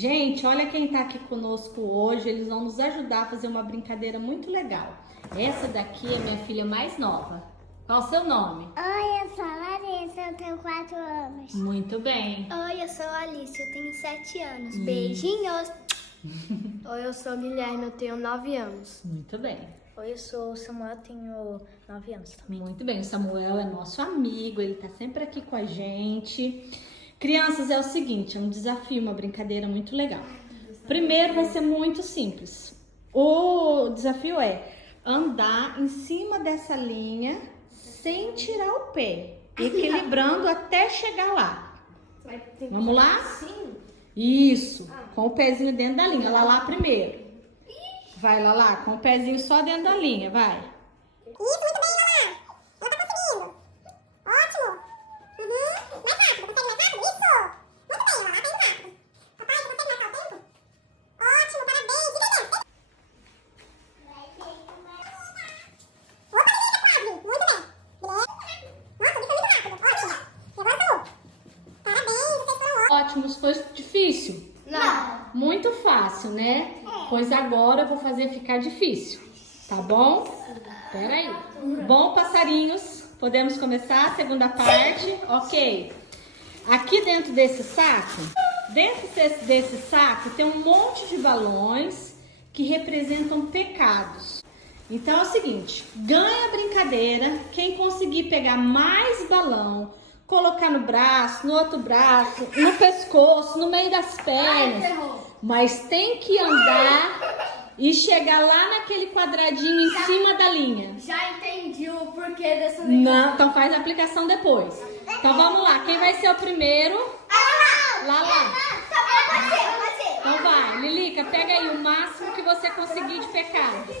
Gente, olha quem tá aqui conosco hoje. Eles vão nos ajudar a fazer uma brincadeira muito legal. Essa daqui é minha filha mais nova. Qual o seu nome? Oi, eu sou a Larissa, eu tenho 4 anos. Muito bem. Oi, eu sou a Alice, eu tenho 7 anos. Beijinhos! Oi, eu sou o Guilherme, eu tenho 9 anos. Muito bem. Oi, eu sou o Samuel, eu tenho 9 anos também. Muito bem. O Samuel é nosso amigo, ele tá sempre aqui com a gente. Crianças, é o seguinte, é um desafio, uma brincadeira muito legal. Primeiro vai ser muito simples. O desafio é andar em cima dessa linha sem tirar o pé, equilibrando até chegar lá. Vamos lá? Sim. Isso, com o pezinho dentro da linha. Lá primeiro. Vai lá, com o pezinho só dentro da linha, vai. Isso, muito bem, Lala. Ela tá conseguindo. Ótimo. Mais rápido, consegue mais rápido? Isso. Muito bem, Lala, tá indo rápido. Papai, você consegue marcar o tempo? Ótimo, parabéns. Fica aí dentro. Opa, Lilica, quase. Muito bem. Nossa, isso foi muito rápido. Ótimo. E agora Samu. Parabéns, vocês foram ótimos. Ótimos, foi difícil? Não. Muito fácil, né? Pois agora eu vou fazer ficar difícil, tá bom? Pera aí. Bom, passarinhos, podemos começar a segunda parte? Ok. Aqui dentro desse saco, tem um monte de balões que representam pecados. Então é o seguinte, ganha a brincadeira quem conseguir pegar mais balão, colocar no braço, no outro braço, no pescoço, no meio das pernas. Mas tem que andar e chegar lá naquele quadradinho em cima da linha. Já entendi o porquê dessa Não, então faz a aplicação depois. Então vamos lá, quem vai ser o primeiro? Lá. Pode ser. Então vai, Lilica, pega aí o máximo que você conseguir de pecado.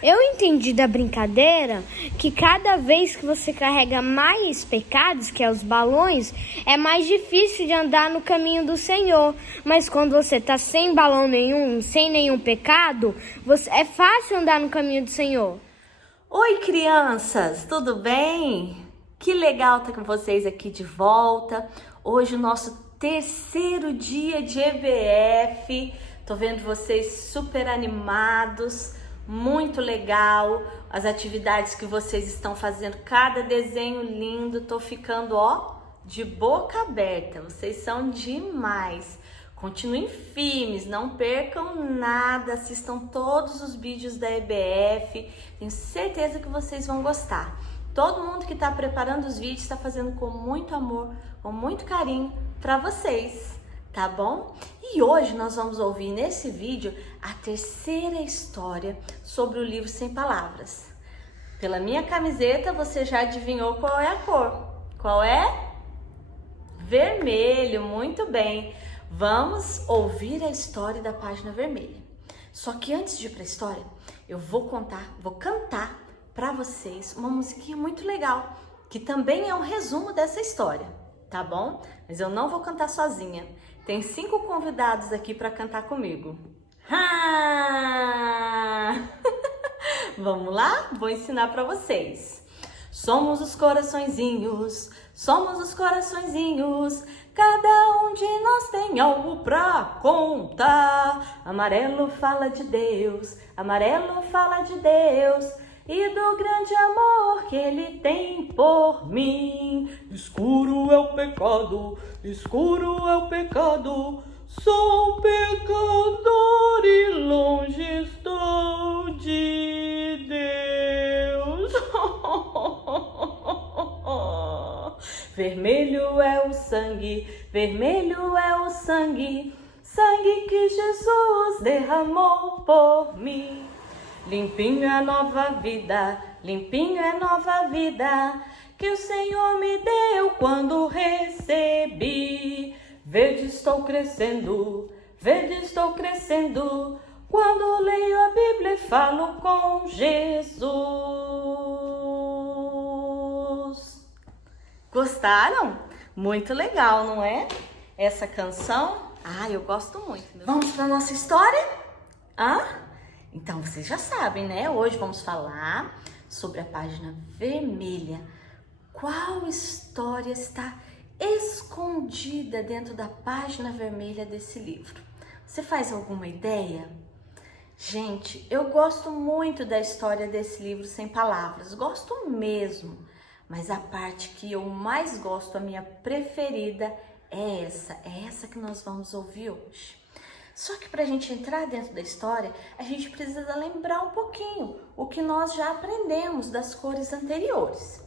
Eu entendi da brincadeira que cada vez que você carrega mais pecados, que é os balões, é mais difícil de andar no caminho do Senhor. Mas quando você tá sem balão nenhum, sem nenhum pecado, é fácil andar no caminho do Senhor. Oi, crianças, tudo bem? Que legal estar com vocês aqui de volta. Hoje o nosso terceiro dia de EBF. Tô vendo vocês super animados. muito legal as atividades que vocês estão fazendo, cada desenho lindo, tô ficando, ó, de boca aberta, vocês são demais. Continuem firmes, não percam nada, assistam todos os vídeos da EBF, tenho certeza que vocês vão gostar. Todo mundo que está preparando os vídeos está fazendo com muito amor, com muito carinho para vocês, tá bom? E hoje nós vamos ouvir nesse vídeo a terceira história sobre o livro Sem Palavras. Pela minha camiseta você já adivinhou qual é a cor. Qual é? Vermelho, muito bem. Vamos ouvir a história da página vermelha. Só que antes de ir para a história, eu vou cantar para vocês uma musiquinha muito legal, que também é um resumo dessa história, tá bom? Mas eu não vou cantar sozinha. Tem 5 convidados aqui para cantar comigo. Vamos lá? Vou ensinar para vocês. Somos os coraçõezinhos, cada um de nós tem algo pra contar. Amarelo fala de Deus, e do grande amor que Ele tem por mim. Escuro é o pecado, sou um pecador e longe estou de Deus. Vermelho é o sangue, sangue que Jesus derramou por mim. Limpinho é nova vida, que o Senhor me deu quando recebi. Verde estou crescendo, quando leio a Bíblia e falo com Jesus. Gostaram? Muito legal, não é? Essa canção? Ah, eu gosto muito. Vamos para nossa história? Então, vocês já sabem, né? Hoje vamos falar sobre a página vermelha. Qual história está escondida dentro da página vermelha desse livro? Você faz alguma ideia? Gente, eu gosto muito da história desse livro Sem Palavras. Gosto mesmo. Mas a parte que eu mais gosto, a minha preferida, é essa que nós vamos ouvir hoje. Só que para a gente entrar dentro da história, a gente precisa lembrar um pouquinho o que nós já aprendemos das cores anteriores.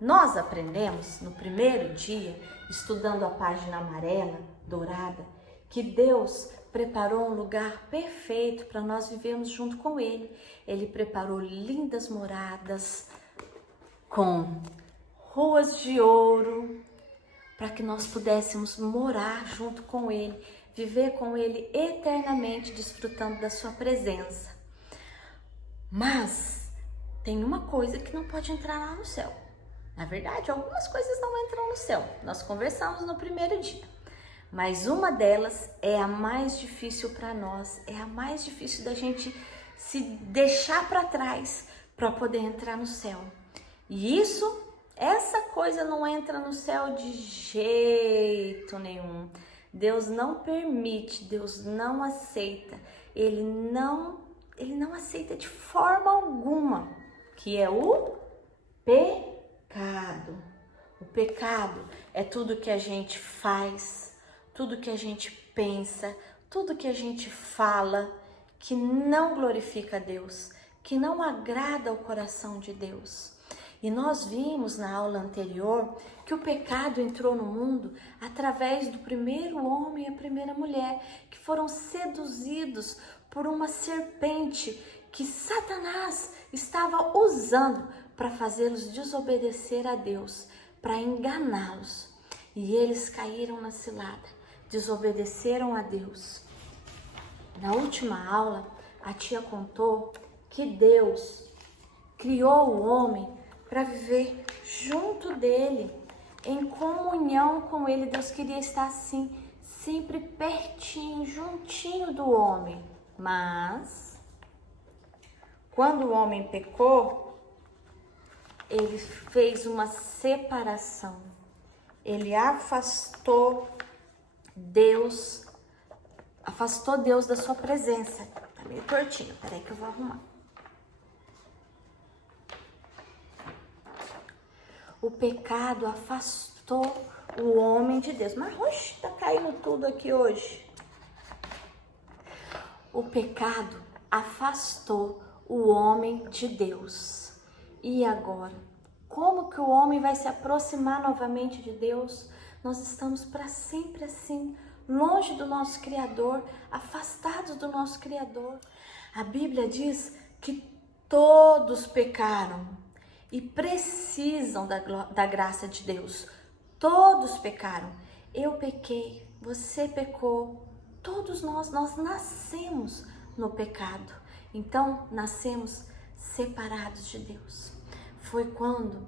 Nós aprendemos no primeiro dia, estudando a página amarela, dourada, que Deus preparou um lugar perfeito para nós vivermos junto com Ele. Ele preparou lindas moradas, com ruas de ouro, para que nós pudéssemos morar junto com Ele, viver com Ele eternamente, desfrutando da sua presença. Mas tem uma coisa que não pode entrar lá no céu. Na verdade, algumas coisas não entram no céu. Nós conversamos no primeiro dia. Mas uma delas é a mais difícil para nós, é a mais difícil da gente se deixar para trás para poder entrar no céu. E essa coisa não entra no céu de jeito nenhum. Deus não permite, Deus não aceita. Ele não aceita de forma alguma, que é o pecado. O pecado é tudo que a gente faz, tudo que a gente pensa, tudo que a gente fala, que não glorifica a Deus, que não agrada ao coração de Deus. E nós vimos na aula anterior que o pecado entrou no mundo através do primeiro homem e a primeira mulher, que foram seduzidos por uma serpente que Satanás estava usando para fazê-los desobedecer a Deus, para enganá-los. E eles caíram na cilada, desobedeceram a Deus. Na última aula, a tia contou que Deus criou o homem para viver junto dele, em comunhão com ele. Deus queria estar assim, sempre pertinho, juntinho do homem. Mas, quando o homem pecou, ele fez uma separação. Ele afastou Deus da sua presença. Tá meio tortinho, peraí que eu vou arrumar. O pecado afastou o homem de Deus. Mas, oxe, tá caindo tudo aqui hoje. O pecado afastou o homem de Deus. E agora? Como que o homem vai se aproximar novamente de Deus? Nós estamos para sempre assim, longe do nosso Criador, afastados do nosso Criador. A Bíblia diz que todos pecaram e precisam da graça de Deus. Todos pecaram. Eu pequei, você pecou, todos nós nascemos no pecado. Então, nascemos separados de Deus. Foi quando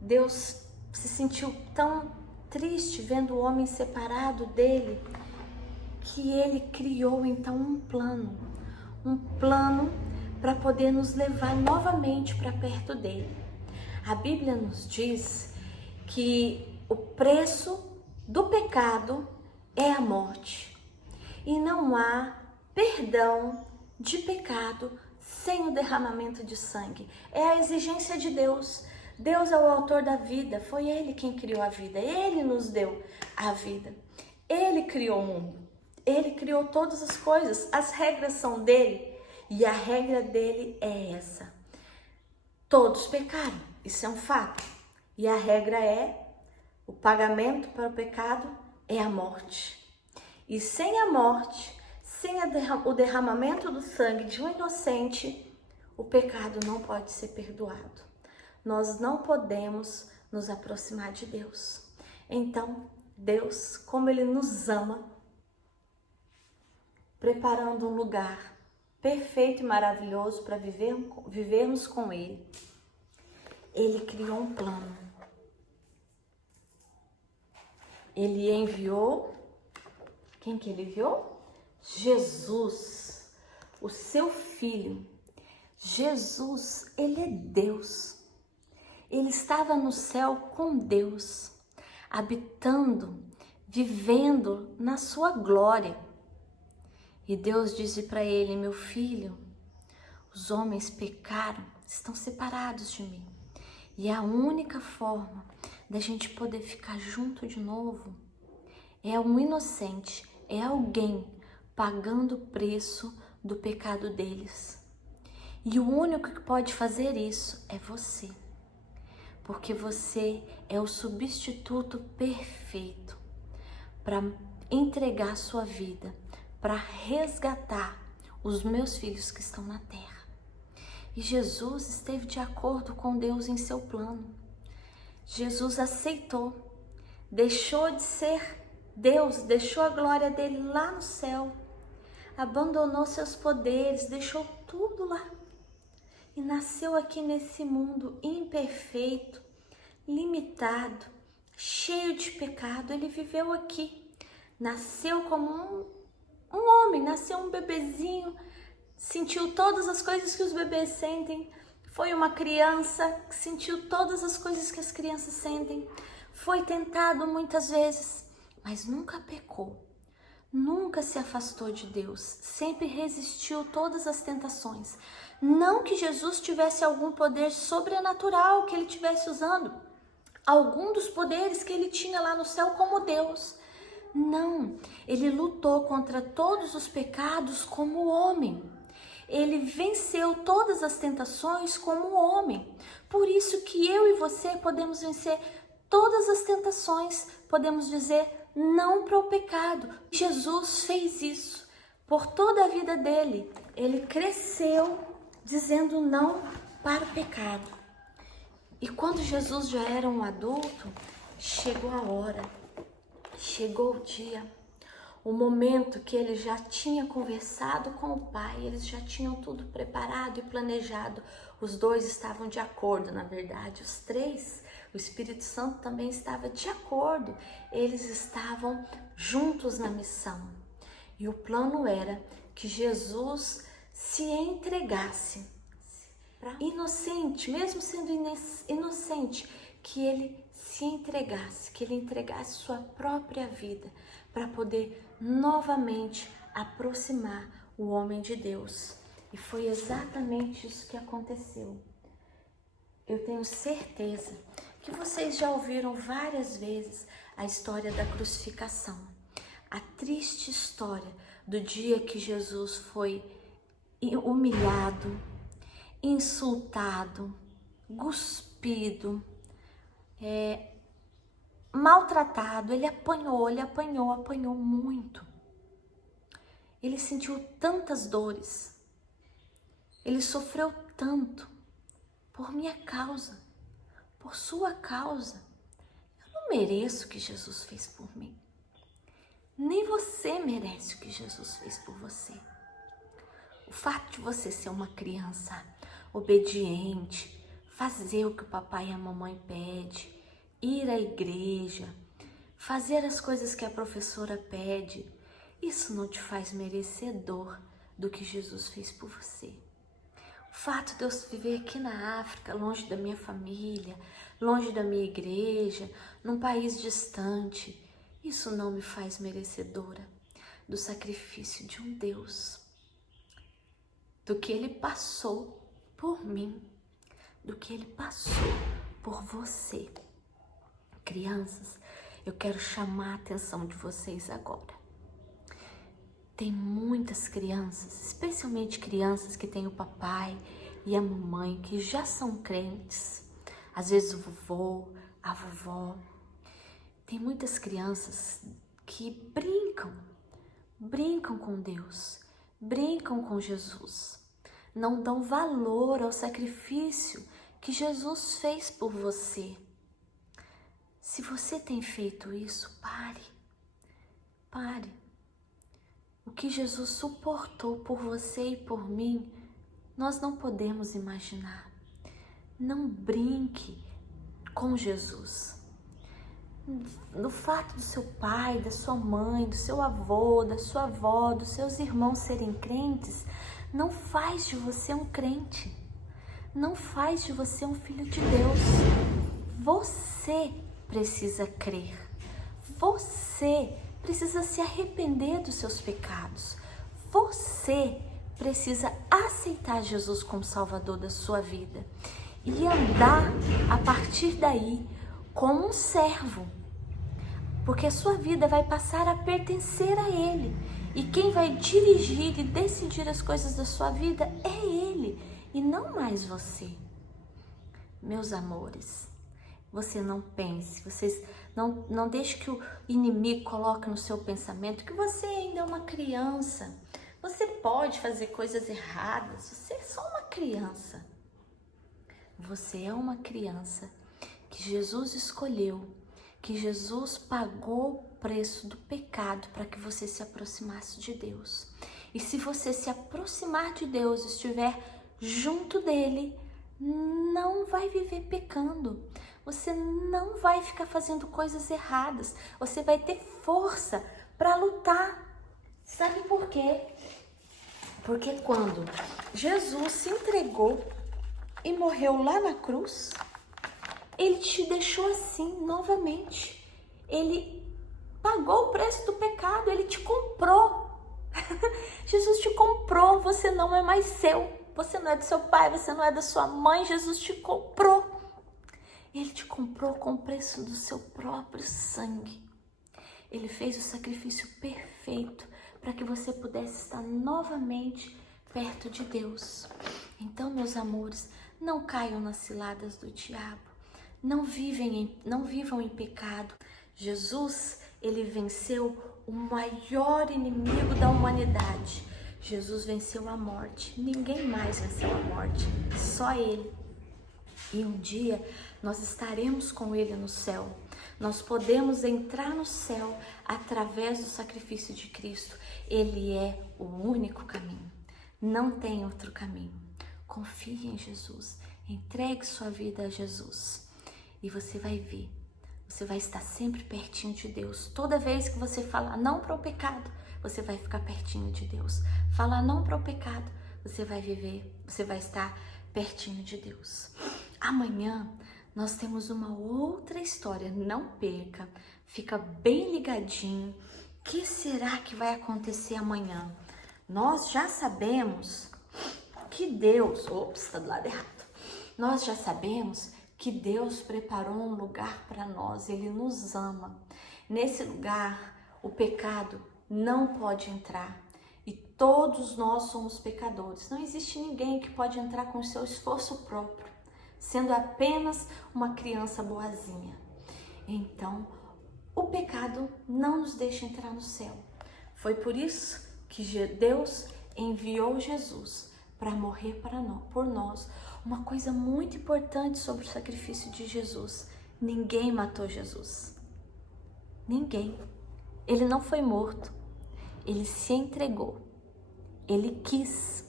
Deus se sentiu tão triste vendo o homem separado dele, que ele criou então um plano para poder nos levar novamente para perto dele. A Bíblia nos diz que o preço do pecado é a morte. E não há perdão de pecado sem o derramamento de sangue. É a exigência de Deus. Deus é o autor da vida. Foi Ele quem criou a vida. Ele nos deu a vida. Ele criou o mundo. Ele criou todas as coisas. As regras são dele. E a regra dele é essa. Todos pecaram. Isso é um fato. E a regra é: o pagamento para o pecado é a morte. E sem a morte, sem o derramamento do sangue de um inocente, o pecado não pode ser perdoado. Nós não podemos nos aproximar de Deus. Então, Deus, como Ele nos ama, preparando um lugar perfeito e maravilhoso para vivermos com Ele, Ele criou um plano. Ele enviou, quem que Ele enviou? Jesus, o seu Filho. Jesus, Ele é Deus. Ele estava no céu com Deus, habitando, vivendo na sua glória. E Deus disse para ele: meu filho, os homens pecaram, estão separados de mim. E a única forma da gente poder ficar junto de novo é um inocente, é alguém pagando o preço do pecado deles. E o único que pode fazer isso é você. Porque você é o substituto perfeito para entregar sua vida, para resgatar os meus filhos que estão na terra. E Jesus esteve de acordo com Deus em seu plano. Jesus aceitou, deixou de ser Deus, deixou a glória dele lá no céu, abandonou seus poderes, deixou tudo lá. E nasceu aqui nesse mundo imperfeito, limitado, cheio de pecado. Ele viveu aqui, nasceu como um homem, nasceu um bebezinho, sentiu todas as coisas que os bebês sentem. Foi uma criança que sentiu todas as coisas que as crianças sentem. Foi tentado muitas vezes, mas nunca pecou. Nunca se afastou de Deus, sempre resistiu todas as tentações. Não que Jesus tivesse algum poder sobrenatural que ele estivesse usando, algum dos poderes que ele tinha lá no céu como Deus. Não, ele lutou contra todos os pecados como homem. Ele venceu todas as tentações como homem. Por isso que eu e você podemos vencer todas as tentações, podemos dizer não para o pecado. Jesus fez isso por toda a vida dele. Ele cresceu dizendo não para o pecado. E quando Jesus já era um adulto, chegou a hora, chegou o dia, o momento que ele já tinha conversado com o Pai, eles já tinham tudo preparado e planejado. Os dois estavam de acordo, na verdade, os três. O Espírito Santo também estava de acordo. Eles estavam juntos na missão. E o plano era que Jesus se entregasse. Inocente, mesmo sendo inocente, que ele se entregasse, que ele entregasse sua própria vida para poder novamente aproximar o homem de Deus. E foi exatamente isso que aconteceu. Eu tenho certeza que vocês já ouviram várias vezes a história da crucificação. A triste história do dia que Jesus foi humilhado, insultado, cuspido, maltratado. Ele apanhou muito. Ele sentiu tantas dores. Ele sofreu tanto por minha causa, por sua causa. Eu não mereço o que Jesus fez por mim. Nem você merece o que Jesus fez por você. O fato de você ser uma criança obediente, fazer o que o papai e a mamãe pedem, ir à igreja, fazer as coisas que a professora pede, isso não te faz merecedor do que Jesus fez por você. O fato de eu viver aqui na África, longe da minha família, longe da minha igreja, num país distante, isso não me faz merecedora do sacrifício de um Deus, do que Ele passou por mim, do que Ele passou por você. Crianças, eu quero chamar a atenção de vocês agora. Tem muitas crianças, especialmente crianças que têm o papai e a mamãe, que já são crentes. Às vezes o vovô, a vovó. Tem muitas crianças que brincam com Deus, brincam com Jesus. Não dão valor ao sacrifício que Jesus fez por você. Se você tem feito isso, pare. O que Jesus suportou por você e por mim, nós não podemos imaginar. Não brinque com Jesus. No fato do seu pai, da sua mãe, do seu avô, da sua avó, dos seus irmãos serem crentes, não faz de você um crente. Não faz de você um filho de Deus. Você precisa crer. Você precisa se arrepender dos seus pecados. Você precisa aceitar Jesus como Salvador da sua vida e andar a partir daí como um servo, porque a sua vida vai passar a pertencer a Ele, e quem vai dirigir e decidir as coisas da sua vida é Ele e não mais você. Meus amores, você não pense, vocês não deixe que o inimigo coloque no seu pensamento que você ainda é uma criança. Você pode fazer coisas erradas, você é só uma criança. Você é uma criança que Jesus escolheu, que Jesus pagou o preço do pecado para que você se aproximasse de Deus. E se você se aproximar de Deus, estiver junto dele, não vai viver pecando. Você não vai ficar fazendo coisas erradas. Você vai ter força para lutar. Sabe por quê? Porque quando Jesus se entregou e morreu lá na cruz, Ele te deixou assim novamente. Ele pagou o preço do pecado, Ele te comprou. Jesus te comprou, você não é mais seu. Você não é do seu pai, você não é da sua mãe, Jesus te comprou. Ele te comprou com o preço do seu próprio sangue. Ele fez o sacrifício perfeito para que você pudesse estar novamente perto de Deus. Então, meus amores, não caiam nas ciladas do diabo. Não vivam em pecado. Jesus, Ele venceu o maior inimigo da humanidade. Jesus venceu a morte. Ninguém mais venceu a morte, só Ele. E um dia nós estaremos com Ele no céu. Nós podemos entrar no céu através do sacrifício de Cristo. Ele é o único caminho. Não tem outro caminho. Confie em Jesus. Entregue sua vida a Jesus. E você vai ver. Você vai estar sempre pertinho de Deus. Toda vez que você falar não para o pecado, você vai ficar pertinho de Deus. Falar não para o pecado, você vai viver, você vai estar pertinho de Deus. Amanhã nós temos uma outra história. Não perca, fica bem ligadinho. O que será que vai acontecer amanhã? Nós já sabemos que Deus... Ops, tá do lado errado. Nós já sabemos que Deus preparou um lugar para nós. Ele nos ama. Nesse lugar, o pecado não pode entrar. E todos nós somos pecadores. Não existe ninguém que pode entrar com o seu esforço próprio, sendo apenas uma criança boazinha. Então, o pecado não nos deixa entrar no céu. Foi por isso que Deus enviou Jesus para morrer por nós. Uma coisa muito importante sobre o sacrifício de Jesus: ninguém matou Jesus. Ninguém. Ele não foi morto. Ele se entregou. Ele quis.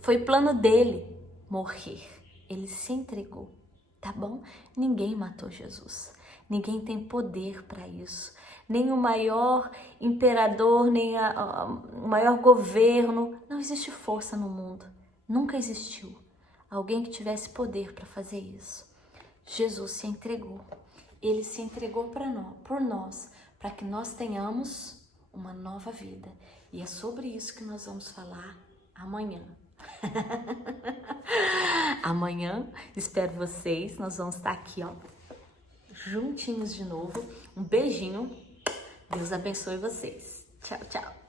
Foi plano dele morrer. Ele se entregou, tá bom? Ninguém matou Jesus. Ninguém tem poder para isso. Nem o maior imperador, nem o maior governo. Não existe força no mundo. Nunca existiu alguém que tivesse poder para fazer isso. Jesus se entregou. Ele se entregou por nós, para que nós tenhamos uma nova vida. E é sobre isso que nós vamos falar amanhã. Amanhã, espero vocês. Nós vamos estar aqui, ó, juntinhos de novo. Um beijinho. Deus abençoe vocês. Tchau, tchau.